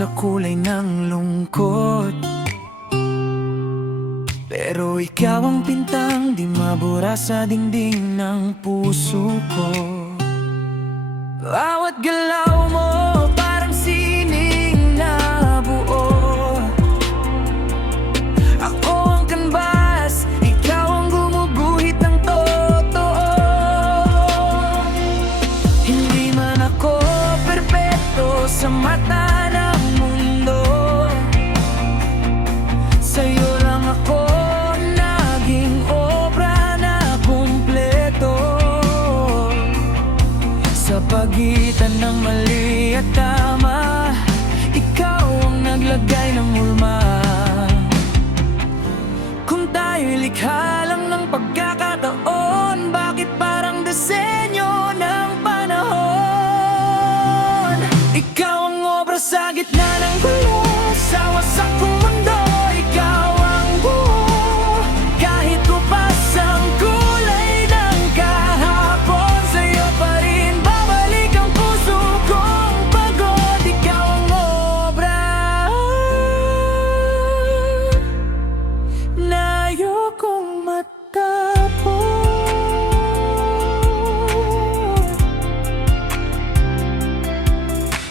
sa kulay ng lungkot. Pero ikaw ang pintang di mabura sa dingding ng puso ko. Bawat galaw mo parang sining na buo. Ako ang kanbas, ikaw ang gumuguhit ng totoo. Hindi man ako perpekto sa mata ng mundo, sa'yo lang ako naging obra na kumpleto. Sa pagitan ng mali at tama, ikaw ang naglagay ng hulma. Kung tayo'y likha lang ng pagkakataon, bakit parang disenyo ng panahon? Ikaw ang obra sa gitna ng gulo, sa wasak kong mundo, ikaw ang buo. Kahit kupas ang kulay ng kahapon, sa'yo pa rin babalik ang puso kong pagod. Ikaw ang obra na ayokong matapos.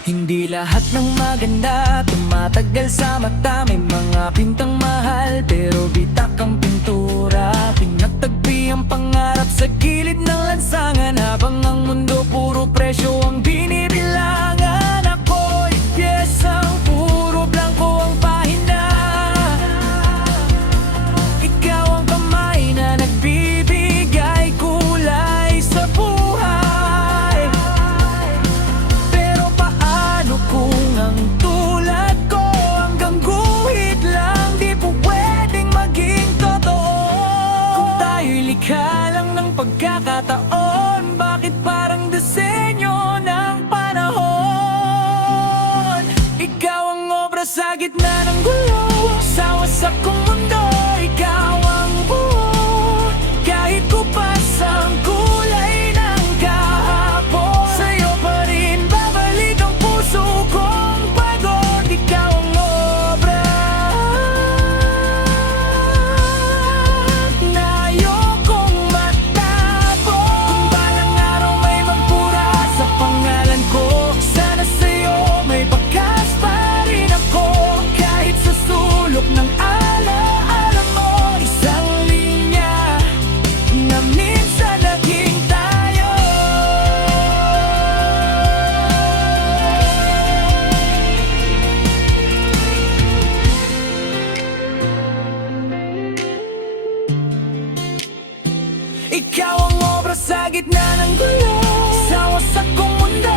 Hindi lahat ng maganda tumatagal sa mata. May mga pintang mahal pero bitak ang pintura. Pinagtagpi ang pangarap sa gilid ng lansangan, habang ang mundo puro presyo ang binibilangan. Ako'y piyesang puro blanko ang pahina. Ikaw ang kamay na nagbibigay kulay sa buhay. Pero paano kung ang tulad ko hanggang guhit lang, di po pwedeng maging totoo? Kung tayo'y likha lang ng pagkakataon, bakit parang disenyo ng panahon? Ikaw ang obra sa gitna ng gulo, sa wasak kong mundo, ikaw ang buo. Kahit kupas ang kulay ng kahapon, sa'yo pa rin babalik ang puso kong pagod. Ikaw ang obra na ayokong matapos. Kung balang araw may magpura sa pangalan ko, sana sa'yo may bakas pa rin ako. Kahit sa sulok ng alaala mo, isang linya na minsan naging tayo. Ikaw ang obra sa gitna ng gulo, sa wasak kong mundo,